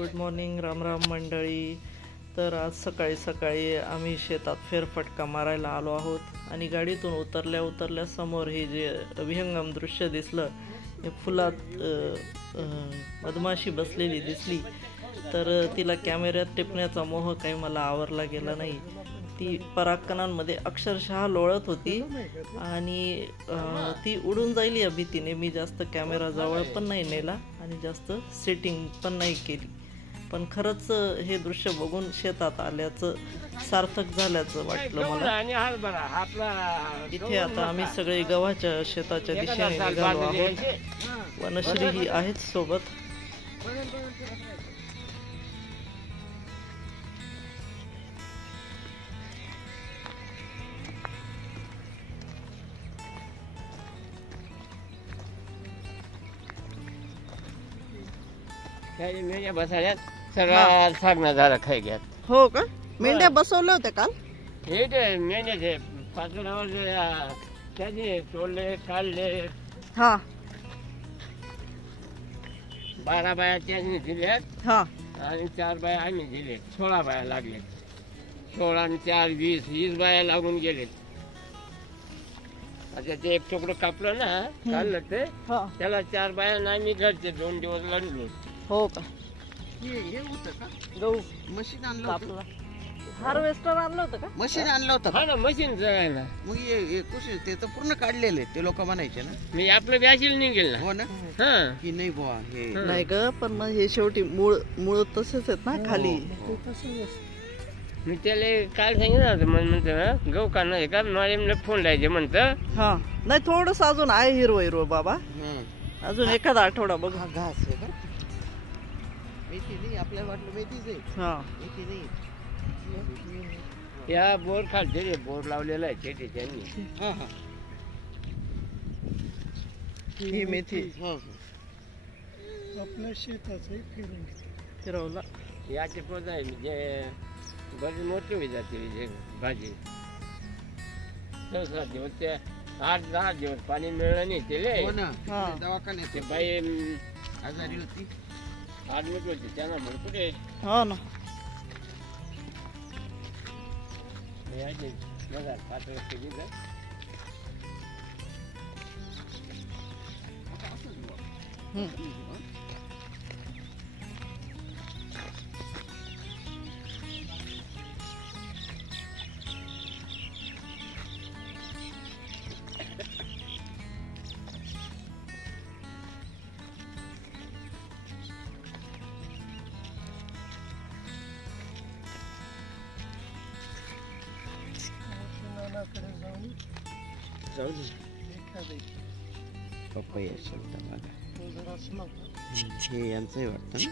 Good morning, Ram Ram मंडळी. तर आज सकाळी सकाळी आम्ही शेतात फेरफटका मारायला आलो आहोत आणि गाडीतून उतरल्या समोर हे जे विहंगम दृश्य दिसलं, हे फुलात मधमाशी बसलेली दिसली. तर तिला कॅमेऱ्यात टिपण्याचा मोह काही मला आवरला गेला नाही. ती परागकणांमध्ये अक्षरशः लोळत होती आणि ती उडून जाईल या भीतीने मी जास्त कॅमेरा जवळ पण नाही नेला आणि जास्त सेटिंग पण नाही केली. पण खरंच हे दृश्य बघून शेतात आल्याचं सार्थक झाल्याचं वाटलं मला. इथे आता आम्ही सगळे गव्हाच्या शेताच्या दिशेने निघालो आहोत. वनश्री ही आहेच सोबत. मेंढ्या बसवल्यात सगळं सागणं झालं खाई घ्यात. हो का? मेंढ्या बसवल्या होत्या काल? हे ते मेंढ्याचे पाचल्यावर त्याने तोडले काढले. हा, 12 बाया त्याने दिल्यात. हा, आणि 4 बाया आम्ही दिले. 16 बाया लागले. 16 आणि 4 20 बाया लागून गेले. आता ते एक तुकडं कापलं ना, काढलं ते त्याला 4 बाया आम्ही घरचे 2 दिवस लढलो. हो का? हे होतं का? गहू मशीन आणलं होतं? हार्वेस्टर आणलं होतं का? मशीन आणलं होतं हा ना, मशीन जगायला. मग हे कुठे ते तर पूर्ण काढलेले ते लोक म्हणायचे ना. मी आपलं बॅशील निघेल ना. हो ना. हा की नाही बुवा हे नाही ग, पण मग हे शेवटी मूळ तसेच आहेत ना खाली. मी त्याला काल सांगितलं होतं. म्हणतो ना गहू काढणार आहे का? मला फोन लायचे म्हणतं. हा, नाही थोडस अजून आहे हिरवं बाबा. अजून एखादा आठवडा बघ. हा घास आहे का? मेथी नाही, आपल्याला वाटलं मेथीच आहे. हा, मेथी नाही. या बोर खालचे रे, बोर लावलेला आहे शेती त्यांनी. हा हा, ही मेथी हा आपल्या शेताचं फिरवला. याचे पोत आहे म्हणजे बरी मोठी होई जाते भाजी. 7 दिवस ते 8-10 दिवस पाणी मिळलं नाही त्याला. हो ना. दवाखान्यात ते बाई आजारी होती, ऍडमिट होते त्यांना म्हणून कुठे. हो ना. बघा 5 वर्ष गेलं. पपया शब्द बघा. हे यांचंही वाटतं ना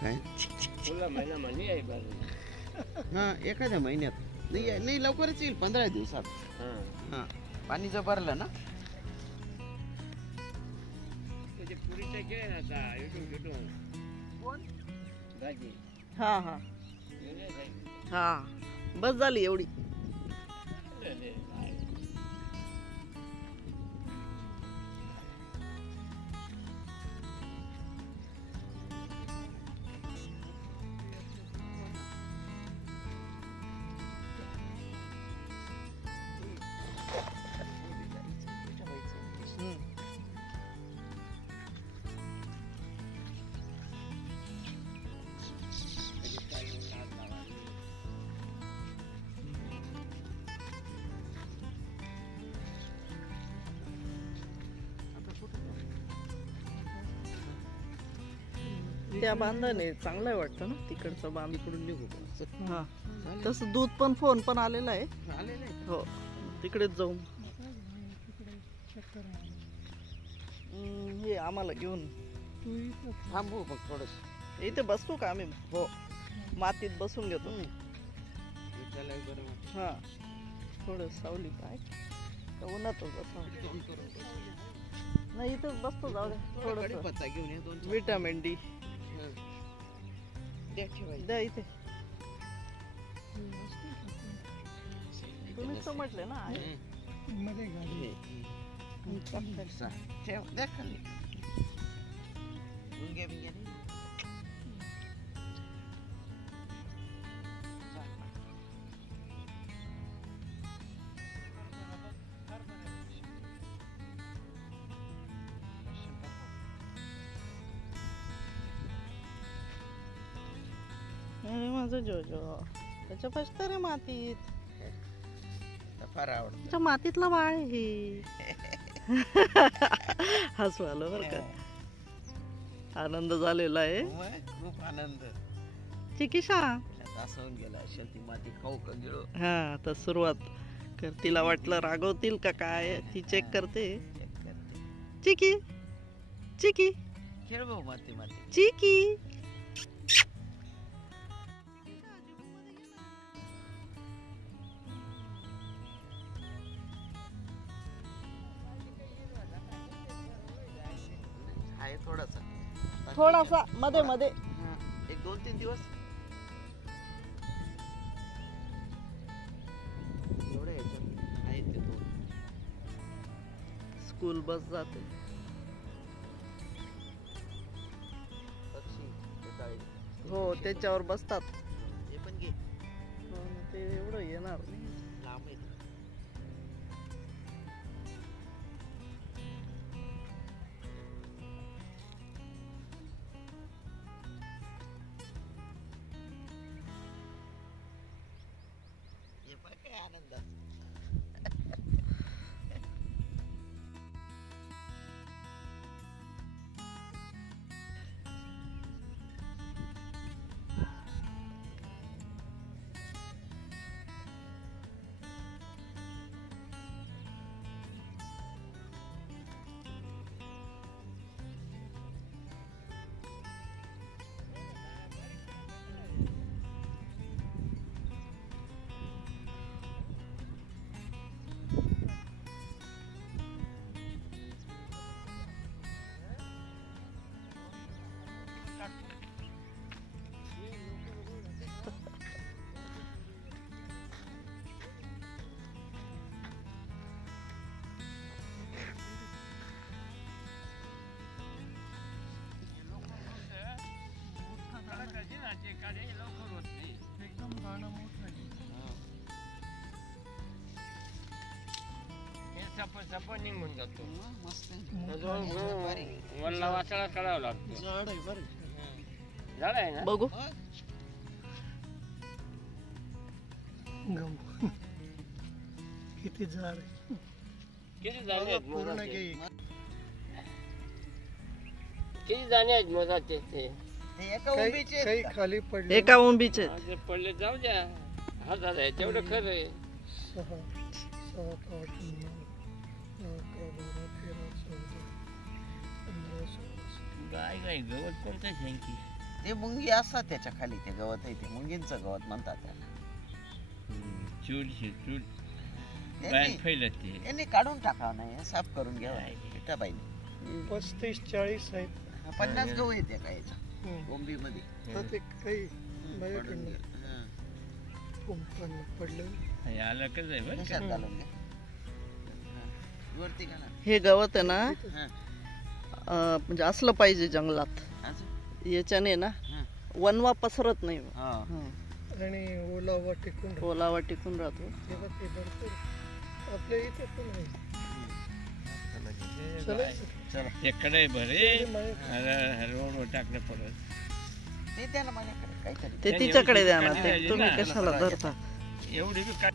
काय? हा, एखाद्या महिन्यात नाही लवकरच येईल. 15 दिवसात. हा, पाणी जर भरलं ना. हा हा हा, बस झाली एवढी. त्या बांधाने चांगलं वाटतं ना तिकडचं बांध. इकडून निघू. हा, तसं दूध पण फोन पण आलेला आहे. आलेलं आहे. हो, तिकडेच जाऊन हे आम्हाला घेऊन थांबू मग थोडस. इथे बसतो का आम्ही? हो, मातीत बसून घेतो. हा, थोडं सावली काय उन्हातच बसावं. नाही इथंच बसतो. जाऊ दे थोडं पत्ता घेऊन या. 2 विटामिन डी द्या इथे. तुम्ही समजले ना. मध्ये गाडी ठेव द्या खाली. अरे माझं जोजो त्याच्या बसत रे मातीत. फार आवडतं. त्याच्या मातीतला बाळ आहे हे. हसू आलं बरं का. आनंद झालेला आहे. खूप आनंद. चिकिशा असं होऊन गेला असेल ती माती खाऊ का गिळू. हा आता सुरुवात कर. तिला वाटलं रागवतील का काय ती चेक करते. चिकी चिकी खेळ भाऊ माती माती. चिकी आहे थोडासा थोडासा मध्ये मध्ये. एक 2-3 दिवस एवढं याच्यात आहे ते दोन. स्कूल बस जाते. पक्षी ते काय हो त्याच्यावर बसतात. हे पण घे. ते एवढं येणार नाही. लांब आहे. हे पण काय आनंदात. निघून जातो. मस्त वल्ला वाचाळा काढावा लागतो. झाड आहे बरं. झाड आहे ना. बघू किती झाड आहे. किती दाणे आहेत पूर्ण मोजाचे? घे. किती दाणे आहेत मोजाचे ते? ते एका काही उभीचे आहेत काही का? खाली पडले. एका उंबीचे. आज पडले जाऊ द्या. हजार आहे तेवढं खरं आहे. 6, 7, 8, 9, 11, 12, 13, 14, 15, 16. गाय गाय गवत कोणतं शेंकी? ते मुंगी असतात त्याच्या खाली. ते गवत आहे ते मुंगींचं गवत म्हणतात त्याला. चूल चूल त्यांनी- बाहेर फैलत ते. त्यांनी काढून टाकावं नाही साफ करून घ्यावं पिठाबाईने. 35-40 आहेत. 50 गहू येते का याच्या हम्म. कोंबीमध्ये. तर ते काही पडून माझ्याकडनं घे. हं. कुंपण पडलं. हे आलं कसं आहे बरं कशात का? घालून घ्या. हं. वरती घाला. हे गवत आहे ना हं. म्हणजे असलं पाहिजे जंगलात. अजून? याच्याने ना हं. वनवा पसरत नाही. हं. हं. आणि ओलावा टिकून राहतो. ओलावा टिकून राहतो. तेव्हा ते भरपूर आपल्या इथे पण आहे. हे चालायचं. चला. इकडे बरे ते माझ्या- रोडवर टाकलं पडत. ते द्या ना माझ्याकडे काहीतरी. ते तिच्याकडे द्या ना. ते तुम्ही कशाला धरता. एवढी बी काय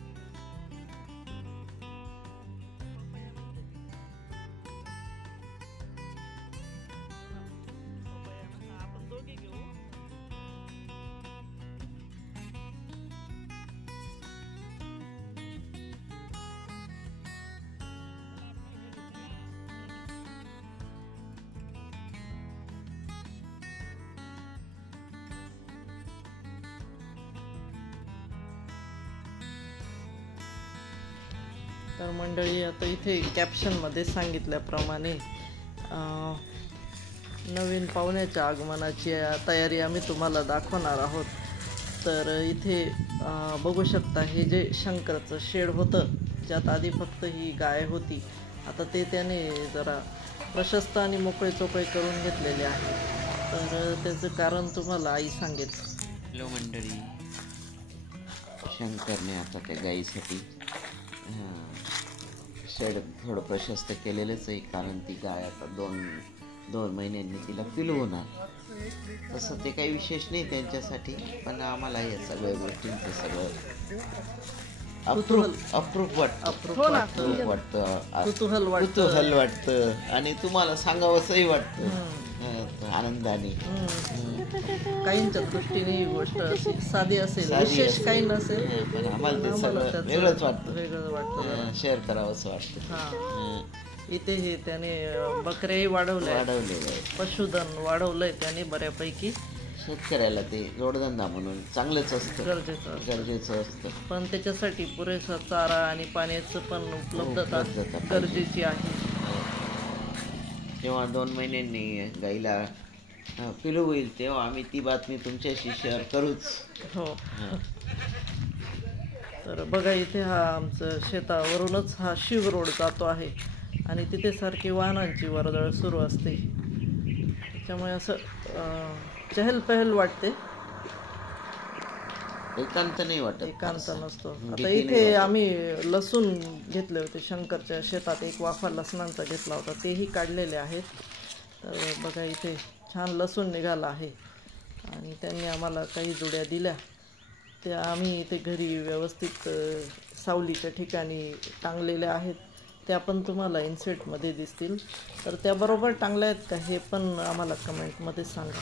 तर मंडळी आता इथे कॅप्शनमध्ये सांगितल्याप्रमाणे नवीन पाहुण्याच्या आगमनाची तयारी आम्ही तुम्हाला दाखवणार आहोत. तर इथे बघू शकता हे जे शंकरचं शेड होतं ज्यात आधी फक्त ही गाय होती, आता ते त्याने जरा प्रशस्त आणि मोकळे चोकळे करून घेतलेले आहे. तर त्याचं कारण तुम्हाला आई सांगेल. हॅलो मंडळी, शंकरने आता त्या गाईसाठी शेड थोडं प्रशस्त केलेलंच आहे, कारण ती गाय आता 2 2 महिन्यांनी तिला पिलू होणार. तसं ते काही विशेष नाही त्यांच्यासाठी, पण आम्हाला या सगळ्या गोष्टींचं सगळं अप्रूप वाटतं, कुतूहल वाटतं आणि तुम्हाला सांगावंसंही वाटतं आनंदाने. काहींच्या दृष्टीने ही गोष्ट अशी साधी असेल, विशेष काही नसेल, पण आम्हाला ते सगळं वेगळंच वाटतं, शेअर करावं असं वाटतं. इथे हे त्याने बकऱ्याही वाढवलेले आहे, पशुधन वाढवलंय त्याने बऱ्यापैकी. शेतकऱ्याला ते जोडधंदा म्हणून चांगलंच असतं, गरजेचं असतं. पण त्याच्यासाठी पुरेसा चारा आणि पाण्याचं पण उपलब्धता गरजेची आहे. जेव्हा 2 महिन्यांनी गाईला पिलू होईल तेव्हा आम्ही ती बातमी तुमच्याशी शेअर करूच. हो. तर बघा इथे हा आमचं शेतावरूनच हा शिव रोड जातो आहे आणि तिथे सारखी वाहनांची वर्दळ सुरू असते, त्याच्यामुळे असं चहलपहल वाटते, एकांत नाही वाटत, एकांत नसतो. आता इथे आम्ही लसूण घेतले होते, शंकरच्या शेतात एक वाफा लसणांचा घेतला होता, तेही काढलेले आहेत. तर बघा इथे छान लसूण निघाला आहे आणि त्यांनी आम्हाला काही जुड्या दिल्या, त्या आम्ही इथे घरी व्यवस्थित सावलीच्या ठिकाणी टांगलेल्या आहेत. त्या पण तुम्हाला इन्सेटमध्ये दिसतील. तर त्या बरोबर टांगल्या आहेत का हे पण आम्हाला कमेंटमध्ये सांगा.